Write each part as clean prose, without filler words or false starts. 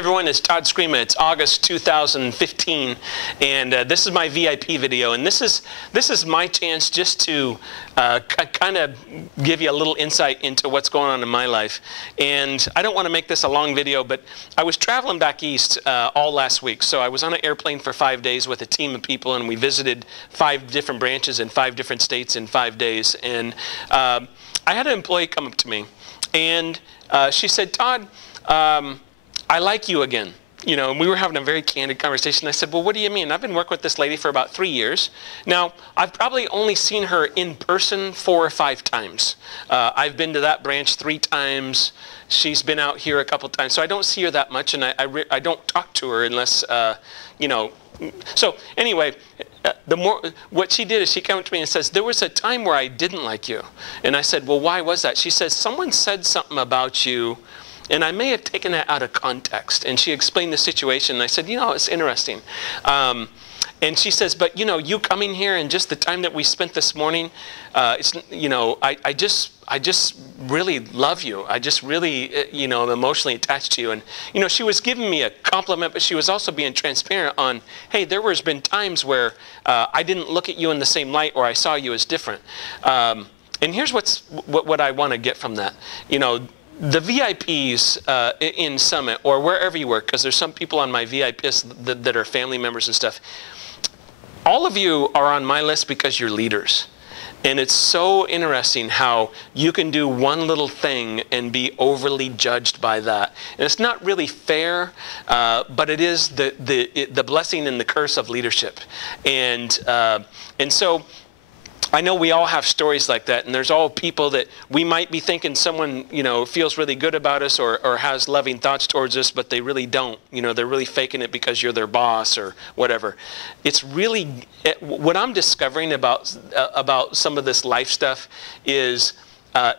everyone, it's Todd Screama. It's August 2015, and this is my VIP video. And this is my chance just to kind of give you a little insight into what's going on in my life. And I don't want to make this a long video, but I was traveling back east all last week. So I was on an airplane for 5 days with a team of people, and we visited 5 different branches in 5 different states in 5 days. And I had an employee come up to me, and she said, "Todd, I like you again." You know, and we were having a very candid conversation. I said, "Well, what do you mean?" I've been working with this lady for about 3 years. Now, I've probably only seen her in person 4 or 5 times. I've been to that branch 3 times. She's been out here a couple times. So I don't see her that much, and I don't talk to her unless, you know. So anyway, what she did is she came up to me and says, "There was a time where I didn't like you." And I said, "Well, why was that?" She says, "Someone said something about you, and I may have taken that out of context." And she explained the situation. And I said, "You know, it's interesting." And she says, "But you know, you coming here and just the time that we spent this morning, it's, you know, I just really love you. I just really, you know, am emotionally attached to you." And you know, she was giving me a compliment, but she was also being transparent on, hey, there has been times where I didn't look at you in the same light, or I saw you as different. And here's what I want to get from that. You know, the VIPs in Summit or wherever you work, because there's some people on my VIP list that are family members and stuff. All of you are on my list because you're leaders. And it's so interesting how you can do one little thing and be overly judged by that. And it's not really fair, but it is the blessing and the curse of leadership. And so I know we all have stories like that, and there's all people that we might be thinking someone, you know, feels really good about us or has loving thoughts towards us, but they really don't. You know, they're really faking it because you're their boss or whatever. It's really, what I'm discovering about some of this life stuff is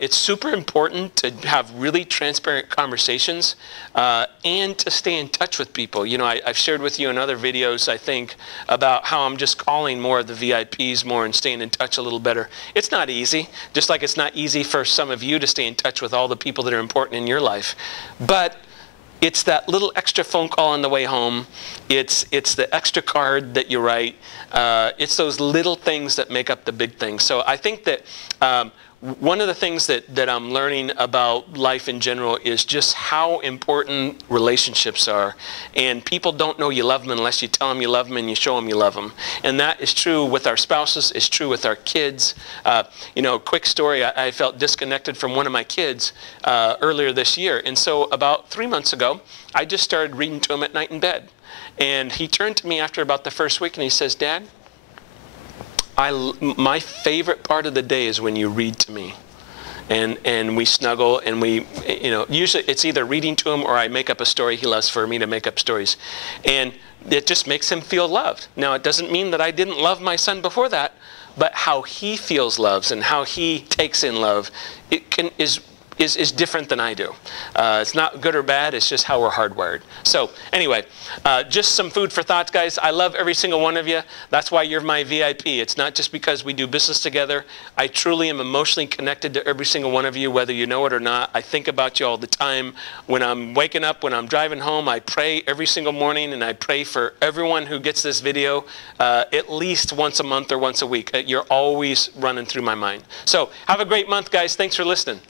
it's super important to have really transparent conversations and to stay in touch with people. You know, I've shared with you in other videos, I think, about how I'm just calling more of the VIPs more and staying in touch a little better. It's not easy, just like it's not easy for some of you to stay in touch with all the people that are important in your life. But it's that little extra phone call on the way home. It's the extra card that you write. It's those little things that make up the big things. So I think that one of the things that I'm learning about life in general is just how important relationships are. And people don't know you love them unless you tell them you love them and you show them you love them. And that is true with our spouses. It's true with our kids. You know, quick story, I felt disconnected from one of my kids earlier this year. And so about 3 months ago, I just started reading to him at night in bed. And he turned to me after about the first week and he says, "Dad, my favorite part of the day is when you read to me." And we snuggle, and we, you know, usually it's either reading to him or I make up a story. He loves for me to make up stories. And it just makes him feel loved. Now, it doesn't mean that I didn't love my son before that, but how he feels loved and how he takes in love, is different than I do. It's not good or bad, it's just how we're hardwired. So anyway, just some food for thought, guys. I love every single one of you. That's why you're my VIP. It's not just because we do business together. I truly am emotionally connected to every single one of you, whether you know it or not. I think about you all the time. When I'm waking up, when I'm driving home, I pray every single morning, and I pray for everyone who gets this video at least once a month or once a week. You're always running through my mind. So have a great month, guys. Thanks for listening.